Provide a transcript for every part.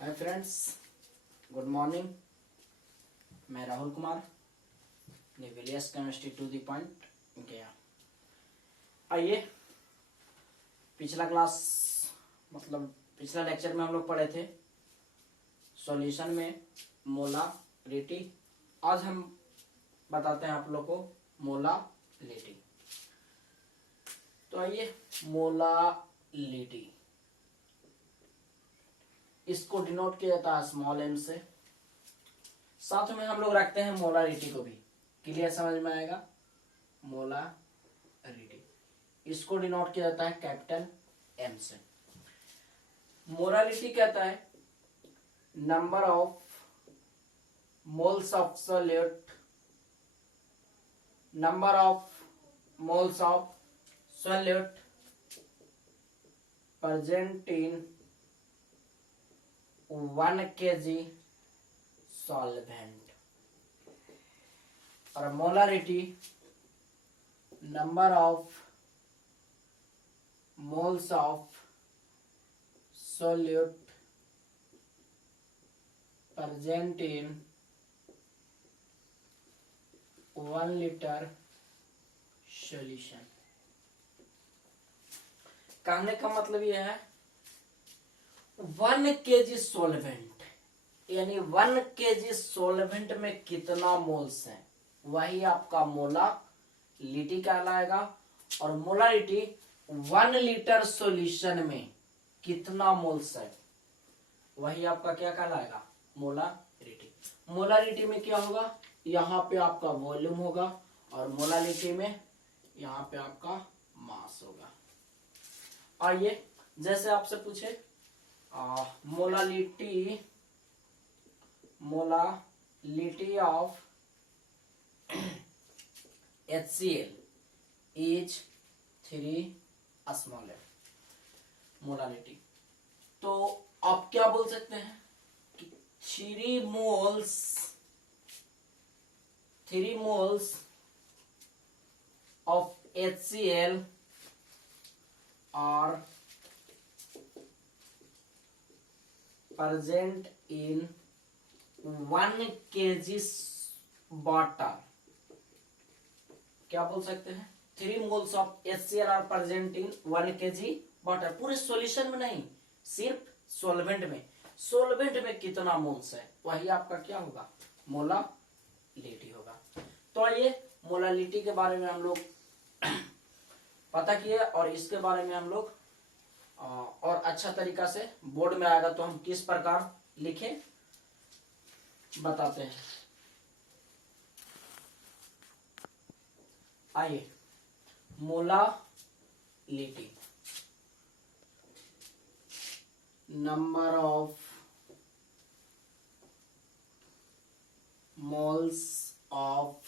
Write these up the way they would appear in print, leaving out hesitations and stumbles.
Hi friends, good morning. मैं राहुल कुमार, निवेलियस chemistry to the point गया। आइए, पिछला क्लास पिछला लेक्चर में हम लोग पढ़े थे सॉल्यूशन में मोलारिटी। आज हम बताते हैं आप लोग को मोलालिटी। तो आइए, मोलालिटी इसको डिनोट किया जाता है स्मॉल एम से। साथ में हम लोग रखते हैं मोलारिटी को भी। क्लियर समझ में आएगा? मोलारिटी इसको डिनोट किया जाता है कैपिटल एम से। मोलारिटी कहता है number of moles of solute, number of moles of solute present in 1 kg solvent, और molarity number of moles of solute present in 1 liter solution। कहने का मतलब यह है 1 kg सोलवेंट, यानी 1 kg सोलवेंट में कितना मोल्स है वही आपका मोलालिटी कहलाएगा। और मोलालिटी 1 लीटर सॉल्यूशन में कितना मोल्स है वही आपका क्या कहलाएगा? मोलालिटी। मोलालिटी में क्या होगा? यहाँ पे आपका वॉल्यूम होगा और मोलालिटी में यहाँ पे आपका मास होगा। आइए, जैसे आपसे पूछे molality of HCl is 3 small F. Molality तो आप क्या बोल सकते हैं कि 3 moles of HCl are present in 1 kg water। क्या बोल सकते हैं? 3 moles of HCl are present in 1 kg water। पूरे सॉल्यूशन में नहीं, सिर्फ सॉल्वेंट में। सॉल्वेंट में कितना मोल्स है वही आपका क्या होगा? मोलालिटी होगा। तो आइए, मोलालिटी के बारे में हम लोग पता किए और इसके बारे में हम लोग और अच्छा तरीका से बोर्ड में आएगा तो हम किस प्रकार लिखें बताते हैं। आइए, molality number of moles of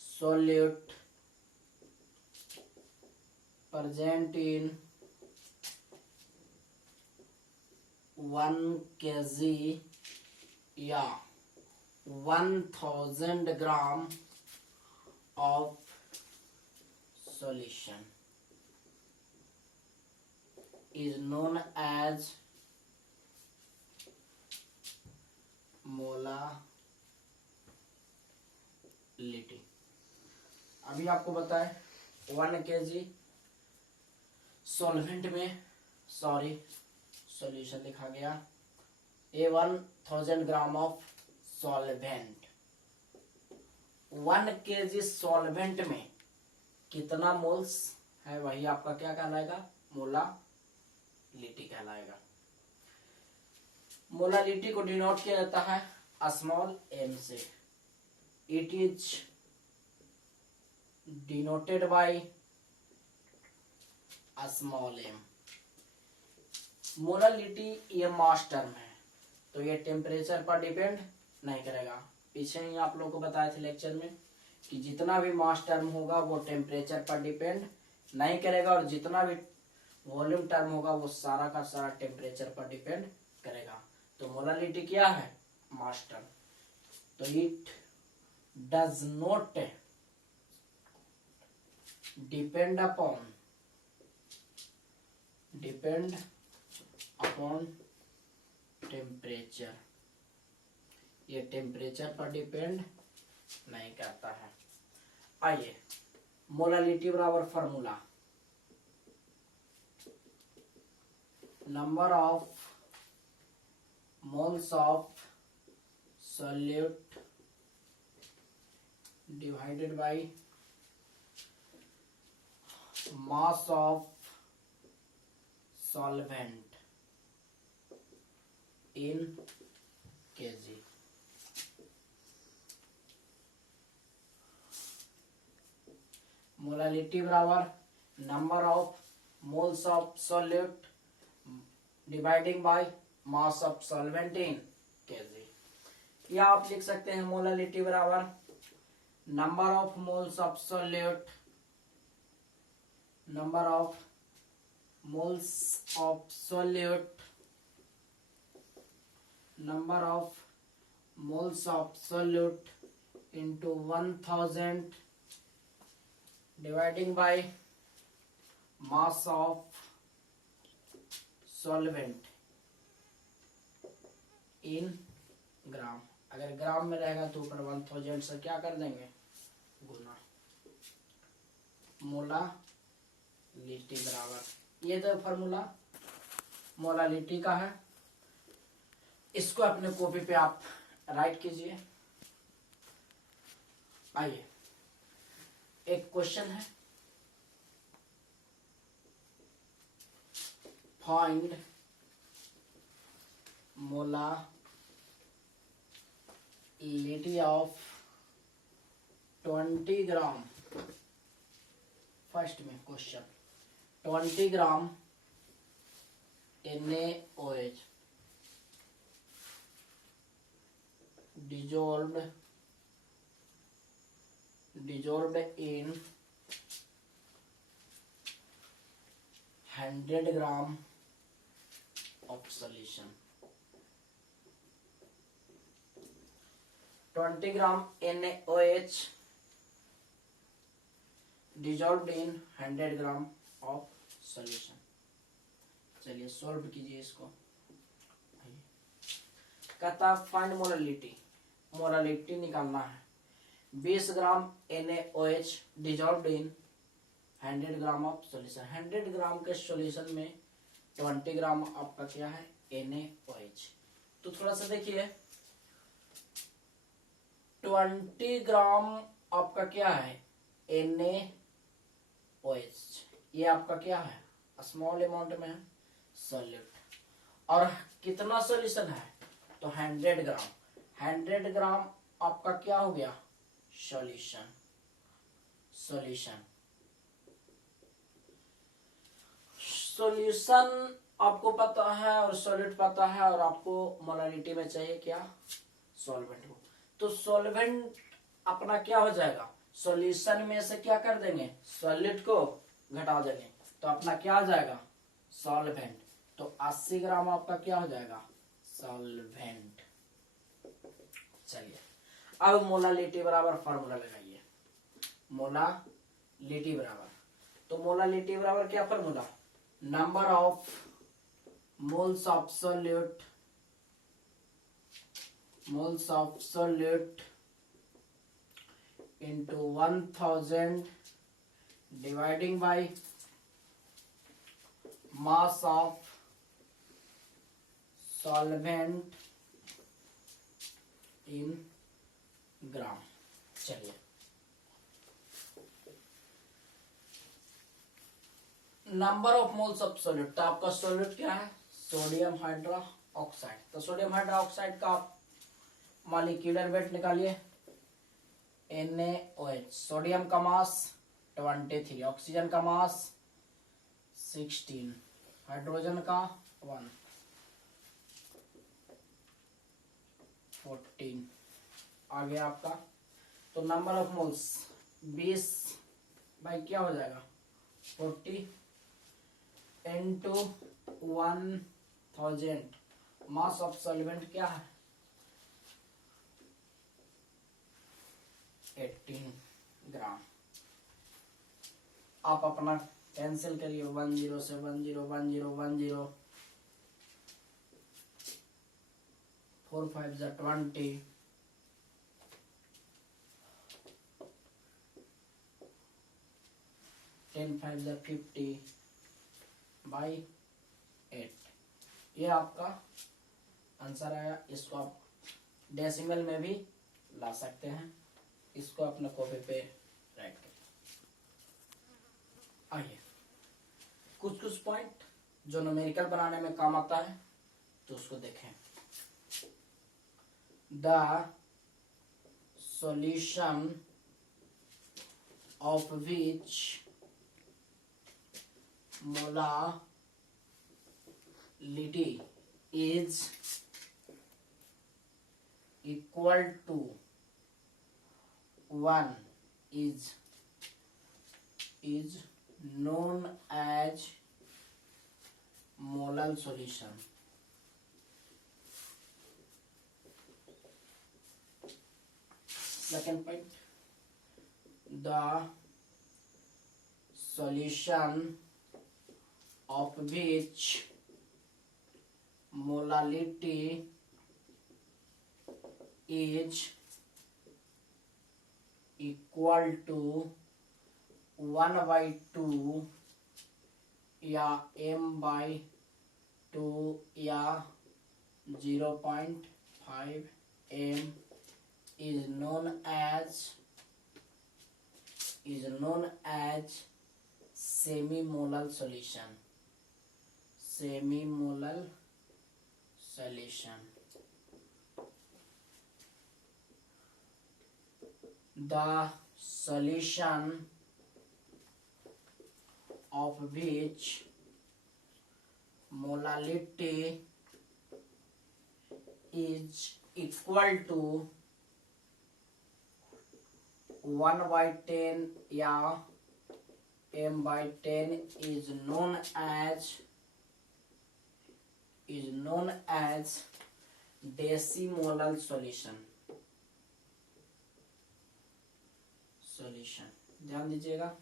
solute present in 1 kg या 1000 ग्राम of solution is known as molality। अभी आपको बताएं 1 kg सॉल्वेंट में, सॉल्यूशन लिखा गया, 1000 gram of solvent. 1 kg solvent में कितना मोल्स है वही आपका क्या कहलाएगा? मोलालिटी कहलाएगा। मोलालिटी को डिनोट किया जाता है स्मॉल एम से। It is denoted by small m. Molality ये मास टर्म है तो ये टेम्परेचर पर डिपेंड नहीं करेगा। पीछे ही आप लोगों को बताए थे लेक्चर में कि जितना भी मास टर्म होगा वो टेम्परेचर पर डिपेंड नहीं करेगा और जितना भी वॉल्यूम टर्म होगा वो सारा का सारा टेम्परेचर पर डिपेंड करेगा। तो मोलालिटी क्या है? Mass term. तो it does not depend upon temperature, ये टेम्परेचर पर डिपेंड नहीं करता है। आइए, मोलालिटी बराबर formula, number of moles of solute divided by mass of solvent in KG. Molality बराबर number of moles of solute dividing by mass of solvent in KG. या आप लिख सकते हैं मोलालिटी बराबर number of moles of solute, number of moles of solute, number of moles of solute into 1000 dividing by mass of solvent in ग्राम। अगर ग्राम में रहेगा तो ऊपर 1000 से क्या कर देंगे, गुना। मोलालिटी बराबर, ये तो फॉर्मूला मोलालिटी का है, इसको अपने कॉपी पे आप राइट कीजिए। आइए, एक क्वेश्चन है, find molality of 20 gram. First में question, 20 gram NaOH dissolved in 100 gram of solution। 20 gram NaOH dissolved in 100 gram of solution। चलिए सॉल्व कीजिए इसको। कहता फाइंड मोलालिटी, मोलालिटी निकालना है। 20 gram NaOH dissolved in 100 gram of solution. 100 ग्राम के solution में 20 ग्राम आपका क्या है, NaOH। तो थोड़ा सा देखिए, 20 ग्राम आपका क्या है, NaOH। ये आपका क्या है, स्मॉल अमाउंट में है सॉल्यूट। और कितना सॉल्यूशन है, तो 100 ग्राम। 100 ग्राम आपका क्या हो गया, सॉल्यूशन। सॉल्यूशन आपको पता है और सॉल्यूट पता है, और आपको मोलालिटी में चाहिए क्या, सॉल्वेंट को। तो सॉल्वेंट अपना क्या हो जाएगा, सॉल्यूशन में से क्या कर देंगे, सॉल्यूट को घटा देंगे, तो अपना क्या आ जाएगा, सॉल्वेंट। तो 80 ग्राम आपका क्या हो जाएगा, सॉल्वेंट। चलिए, अब मोलालिटी बराबर फार्मूला लगाइए। मोलालिटी बराबर, तो मोलालिटी बराबर क्या formula, number of moles of solute into 1000 dividing by mass of solvent in ग्राम। चलिए, number of moles of solute, तो आपका सॉल्यूट क्या है, सोडियम हाइड्रोक्साइड। तो सोडियम हाइड्रोक्साइड का आप मॉलिक्यूलर वेट निकालिए, NaOH। सोडियम का मास 23, ऑक्सीजन का मास 16, हाइड्रोजन का 1, 14 आ गया आपका। तो नंबर ऑफ मोल्स 20 बाई क्या हो जाएगा, 40 इंटू 1000। मास ऑफ सॉल्वेंट क्या है, 18 ग्राम। आप अपना कैंसिल करिए, 10 से 10 10 10 10 4 5 जा 20, 10 5 जा 50 बाई 8। ये आपका आंसर आया। इसको आप डेसिमल में भी ला सकते हैं। इसको अपने कॉपी पे राइट करें। आइए कुछ कुछ पॉइंट जो न्यूमेरिकल बनाने में काम आता है तो उसको देखें। The solution of which molality is equal to 1 is known as molal solution. Second point, the solution of which molality is equal to 1/2 या m/2 या 0.5 m is known as semi-molar solution. Semi-molar solution. The solution of which molality is equal to 1/10 या m/10 is known as decimolar solution. ध्यान दीजिएगा।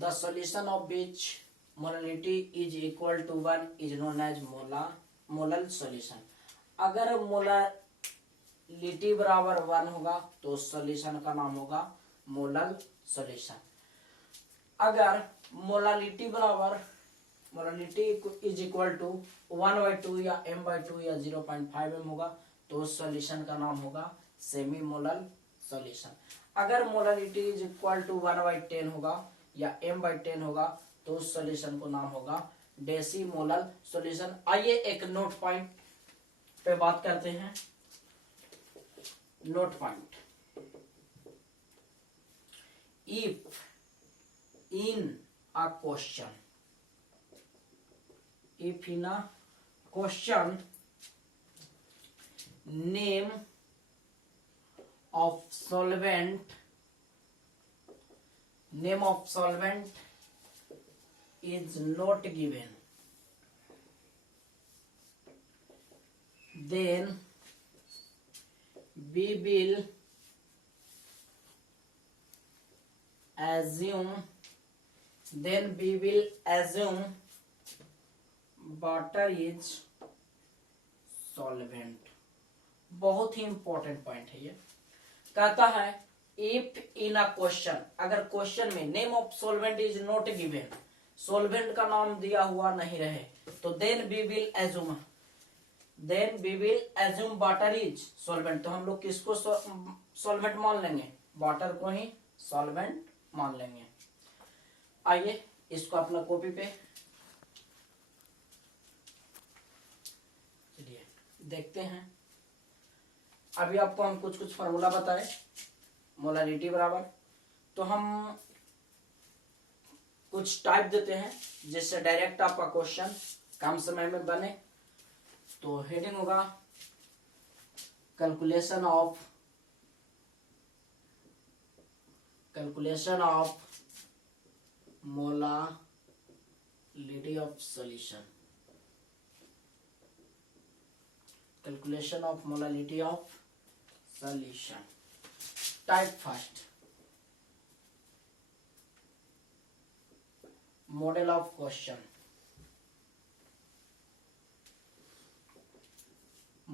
The solution of which molality is equal to 1 is known as molar solution. अगर molality बराबर 1 होगा तो solution का नाम होगा मोलल सॉल्यूशन। अगर मोलालिटी इज इक्वल टू 1/2 या m/2 या 0.5 m होगा तो सॉल्यूशन का नाम होगा सेमी मोलल सॉल्यूशन। अगर मोलालिटी इज इक्वल टू 1/10 होगा या m/10 होगा तो उस सॉल्यूशन को नाम होगा डेसीमोलल सॉल्यूशन। आइए एक नोट पॉइंट पे बात करते हैं। Note point, if in a question name of solvent is not given, then we will assume water is solvent। बहुत ही इंपॉर्टेंट पॉइंट है ये। कहता है इफ इन अ क्वेश्चन, अगर क्वेश्चन में name of solvent is not given, solvent का नाम दिया हुआ नहीं रहे तो then we will assume water is solvent. तो हम लोग किसको सॉल्वेंट मान लेंगे? वाटर को ही सॉल्वेंट मान लेंगे। आइए इसको अपना कॉपी पे चलिए देखते हैं। अभी आपको हम कुछ फार्मूला बताए मोलालिटी बराबर, तो हम कुछ टाइप देते हैं जिससे डायरेक्ट आपका क्वेश्चन कम समय में बने। तो हेडिंग होगा calculation of molality of solution. Calculation of molality of solution. Type first, model of question.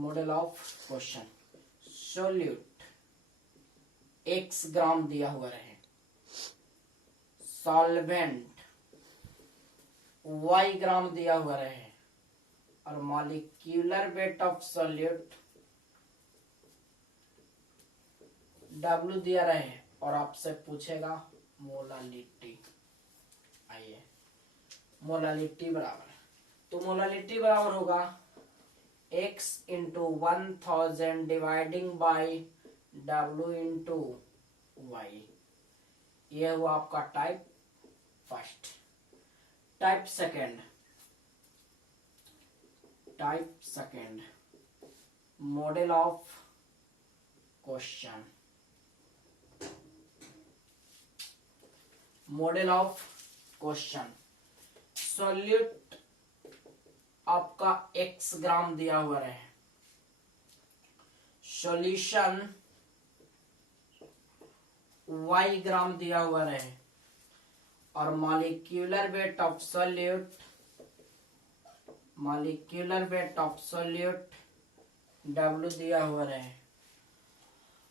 Model of question, solute x gram दिया हुआ रहे, सॉल्वेंट y ग्राम दिया हुआ रहे और molecular weight of solute W दिया रहे और आपसे पूछेगा मोलालिटी। आइए, मोलालिटी बराबर, तो मोलालिटी बराबर होगा x into 1000 dividing by W into y. यह हुआ आपका type first. Type second, model of question, model of question, solute आपका x ग्राम दिया हुआ रहे, सॉल्यूशन y ग्राम दिया हुआ रहे और molecular weight of solute W दिया हुआ रहे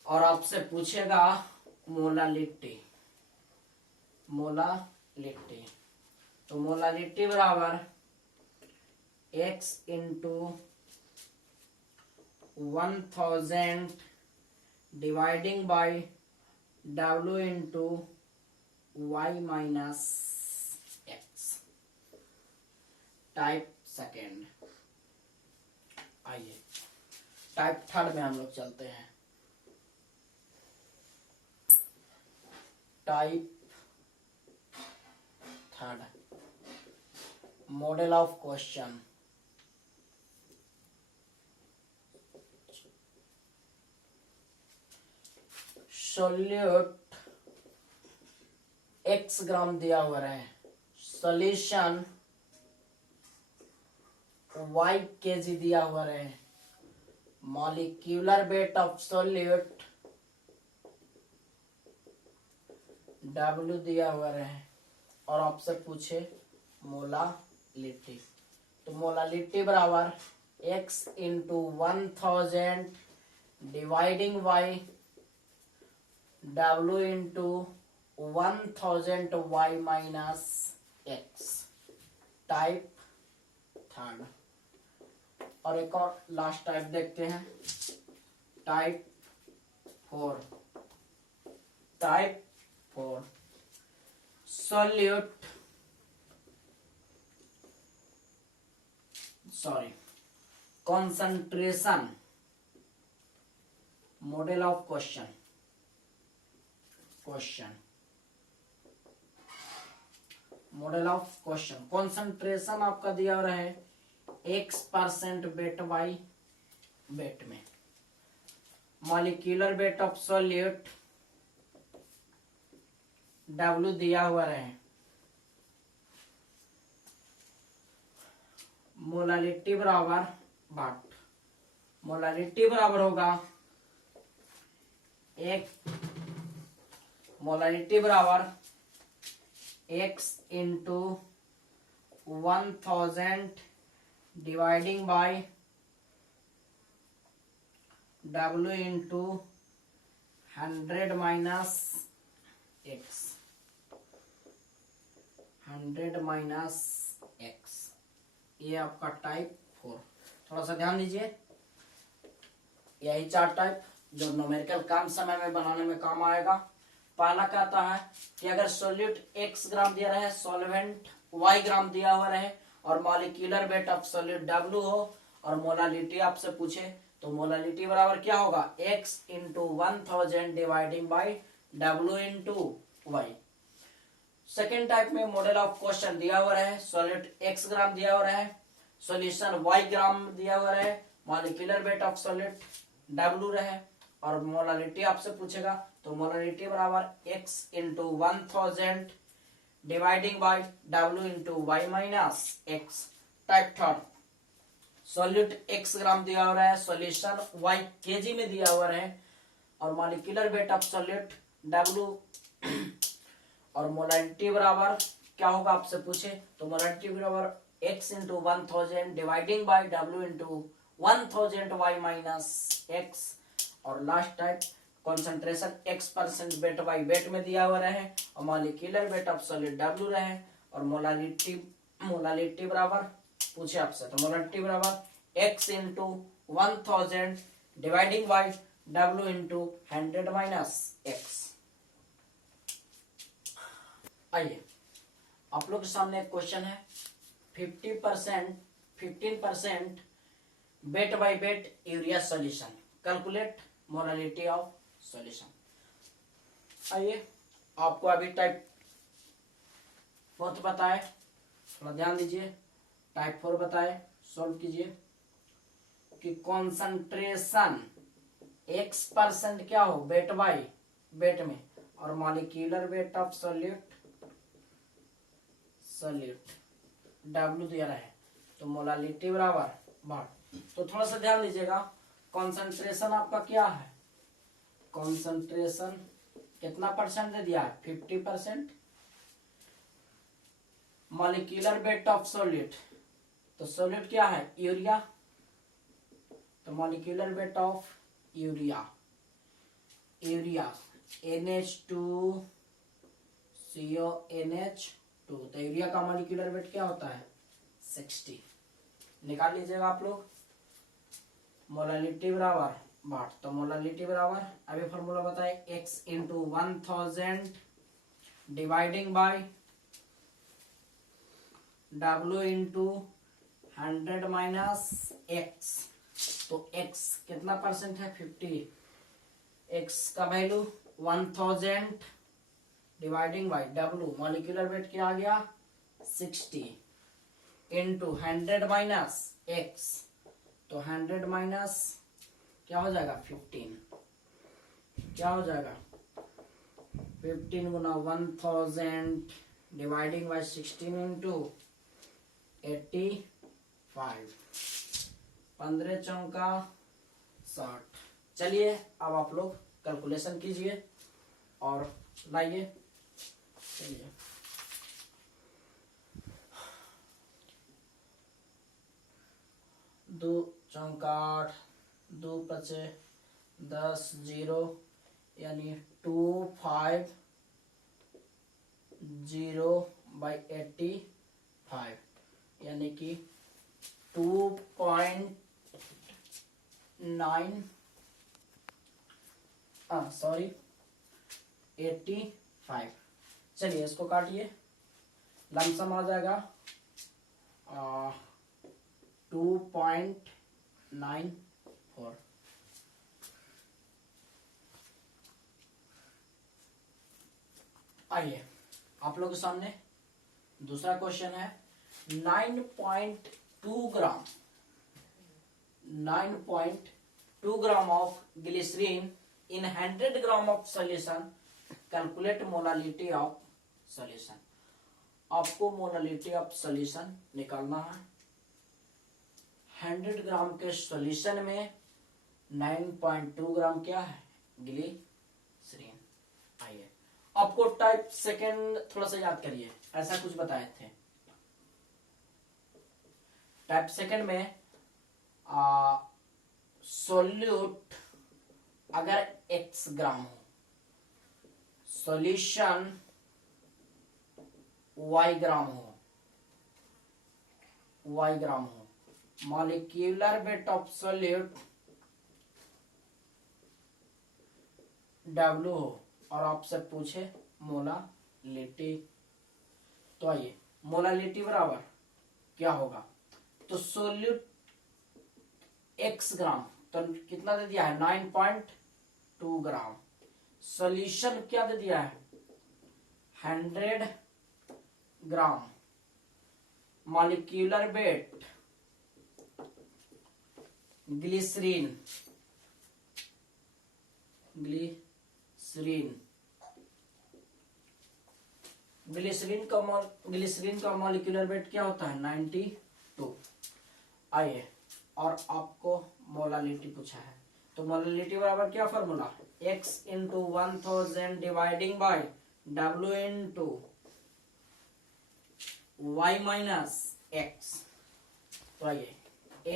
और आपसे पूछेगा मोलालिटी। तो मोलालिटी बराबर x into 1000 dividing by W into y minus x। Type second. आइए टाइप थर्ड में हम लोग चलते हैं। Type third, model of question, solute x gram दिया हुआ है, सॉल्यूशन y kg दिया हुआ है, molecular weight of solute W दिया हुआ है और आपसे पूछे मोलालिटी। तो मोलालिटी बराबर x into 1000 dividing by W into 1000 y minus x। Type third. और एक और लास्ट टाइप देखते हैं, type four. Concentration, model of question, model of question, concentration आपका दिया हुआ है x% वेट बाई वेट में, molecular weight of solute W दिया हुआ है, मोलालिटी बराबर बाट, मोलालिटी बराबर होगा मोलालिटी बराबर x into 1000 dividing by W into 100 minus x, 100 minus x। ये आपका टाइप फोर। थोड़ा सा ध्यान दीजिए, यही चार टाइप जो न्यूमेरिकल कम समय में बनाने में काम आएगा। पहला कहता है कि अगर सोल्यूट x ग्राम दिया रहे, सॉल्वेंट y ग्राम दिया हुआ रहे और molecular weight of solute W हो और मोलालिटी आपसे पूछे, तो मोलालिटी बराबर क्या होगा x into 1000 dividing by W into y. Second type में मॉडल ऑफ क्वेश्चन दिया हुआ है, सॉल्यूट x ग्राम दिया हुआ है, सॉल्यूशन y ग्राम दिया हुआ है, molecular weight of solute W रहे और मोलालिटी आपसे पूछेगा, तो मोलालिटी बराबर x into 1000 dividing by W into y minus x। Type third, solute x gram दिया हुआ है, सॉल्यूशन y kg में दिया हुआ है और molecular weight of solute W और मोलालिटी बराबर क्या होगा आपसे पूछे, तो मोलालिटी बराबर x into 1000 dividing by W into 1000 y minus x। और last type concentration x% weight by wait में दिया हुआ रहे और molecular weight of solid W रहे और मोलालिटी बराबर पूछे आपसे, तो मोलालिटी बराबर x into 1000 dividing by W into 100 minus x। आइए आप लोग के सामने एक क्वेश्चन है, 15% weight by weight urea solution, calculate molality of solution. आइए आपको अभी टाइप 4 बताए, थोड़ा ध्यान दीजिए। टाइप 4 बताए, सॉल्व कीजिए कि कॉन्सेंट्रेशन x% क्या हो बेट बाई बेट में और molecular weight of solute W दिया रहा है, तो मोलालिटी बराबर बार। तो थोड़ा सा ध्यान दीजिएगा, कॉन्सेंट्रेशन आपका क्या है, कॉन्सेंट्रेशन कितना परसेंट दे दिया है 50%। मॉलिक्यूलर वेट ऑफ सॉल्यूट, तो सॉल्यूट क्या है यूरिया, तो molecular weight of urea NH2CONH2, तो यूरिया का मॉलिक्यूलर वेट क्या होता है 60। निकाल लीजिएगा आप लोग। मोलालिटी बराबर बाट, तो मोलालिटी बराबर अभी फॉर्मूला बताए x into 1000 dividing by W into 100 minus x। तो x कितना परसेंट है 50, x का value 1000 dividing by W molecular weight क्या आ गया 60 इंटू 100 माइनस x, तो 100 माइनस क्या हो जाएगा 15, क्या हो जाएगा 15 गुना 1000 डिवाइडिंग बाई 16 इंटू 85, 15 चौका 60। चलिए अब आप लोग कैलकुलेशन कीजिए और लाइए। चलिए 2 चौका 8, 2 पचे 10, 0 यानी 250/85 यानी कि 85। चलिए इसको काटिए, लमसम आ जाएगा 2.94। आइए आप लोगों के सामने दूसरा क्वेश्चन है, 9.2 gram of glycerin in 100 gram of solution, calculate molality of solution. आपको मोलालिटी ऑफ सोल्यूशन निकालना है। 100 ग्राम के सोल्यूशन में 9.2 ग्राम क्या है ग्लिसरीन। आइए आपको टाइप सेकंड थोड़ा सा याद करिए, ऐसा कुछ बताए थे। टाइप सेकंड में सोल्यूट अगर x ग्राम हो, सॉल्यूशन y ग्राम हो, molecular weight of solute W हो और आपसे पूछे मोलालिटी, तो आइए मोलालिटी बराबर क्या होगा, तो सोल्यूट x ग्राम, तो कितना दे दिया है 9.2 ग्राम, सॉल्यूशन क्या दे दिया है 100 ग्राम, मॉलिक्यूलर वेट ग्लिसरीन का मॉलिक्यूलर वेट क्या होता है 92। आइए और आपको मोलालिटी पूछा है, तो मोलालिटी बराबर क्या formula, x into 1000 dividing by W into y minus x। तो आइए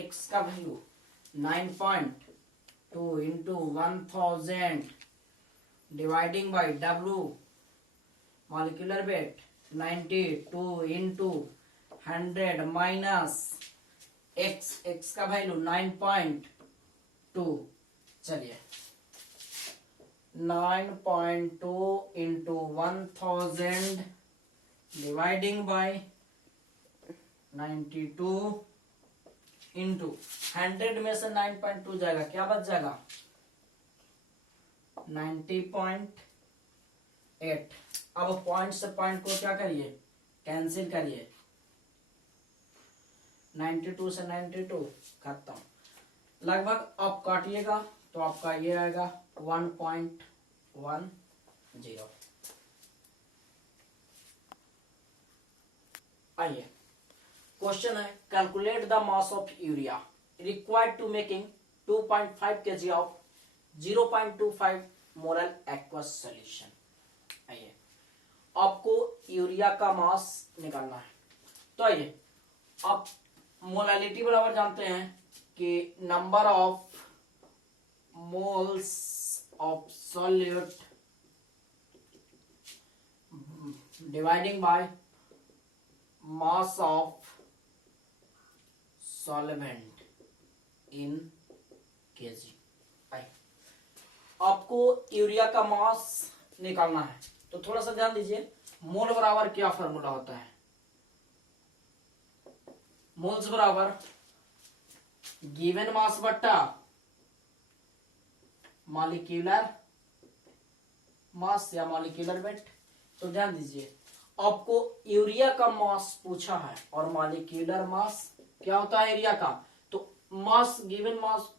x का value 9.2 into 1000 dividing by W molecular weight 92 into 100 minus x का वैल्यू 9.2। चलिए 9.2 into 1000 dividing by 92 into 100 में से 9.2 जाएगा, क्या बच जाएगा 90.8। अब पॉइंट से पॉइंट को क्या करिए, कैंसिल करिए, 92 से 92 खत्म। लगभग आप काटिएगा तो आपका ये आएगा 1.10। आइए क्वेश्चन है, calculate the mass of urea required to making 2.5 kg of 0.25 molar aqueous solution. आइए आपको यूरिया का मास निकालना है, तो आइए आप मोलालिटी बराबर जानते हैं कि number of moles of solute dividing by mass of solvent in KG. आपको यूरिया का मास निकालना है, तो थोड़ा सा ध्यान दीजिए, मोल बराबर क्या फॉर्मूला होता है, मोल्स बराबर गिवन मास बट्टा मॉलिक्यूलर मास या मॉलिक्यूलर वेट। तो ध्यान दीजिए, आपको यूरिया का मास पूछा है और मॉलिक्यूलर मास क्या होता है यूरिया का, तो मास गिवन मास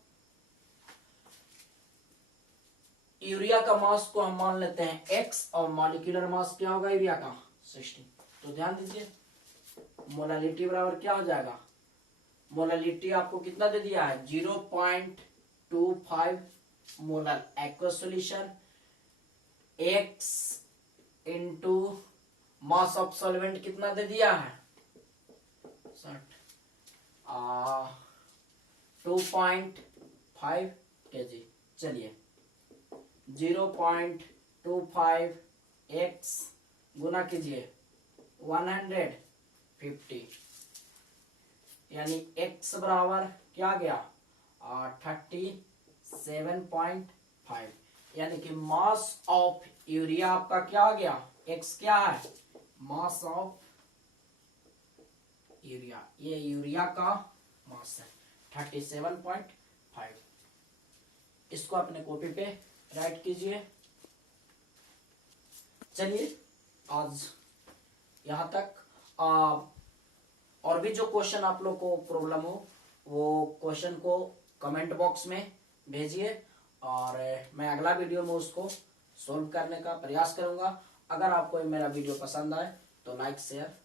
यूरिया का मास को हम मान लेते हैं x और मॉलिक्यूलर मास क्या होगा यूरिया का 60। तो ध्यान दीजिए मोलालिटी बराबर क्या हो जाएगा, मोलालिटी आपको कितना दे दिया है 0.25 molar aqueous solution, x into mass of solvent कितना दे दिया है 2.5 kg। चलिए 0.25 x गुना कीजिए 150, यानी x बराबर क्या गया 37.5, यानी कि मास ऑफ यूरिया आपका क्या आ गया, x क्या है मास ऑफ यूरिया, ये यूरिया का मास है 37.5। इसको अपने कॉपी पे राइट कीजिए। चलिए आज यहां तक। और भी जो क्वेश्चन आप लोग को प्रॉब्लम हो वो क्वेश्चन को कमेंट बॉक्स में भेजिए और मैं अगला वीडियो में उसको सोल्व करने का प्रयास करूंगा। अगर आपको मेरा वीडियो पसंद आए तो लाइक शेयर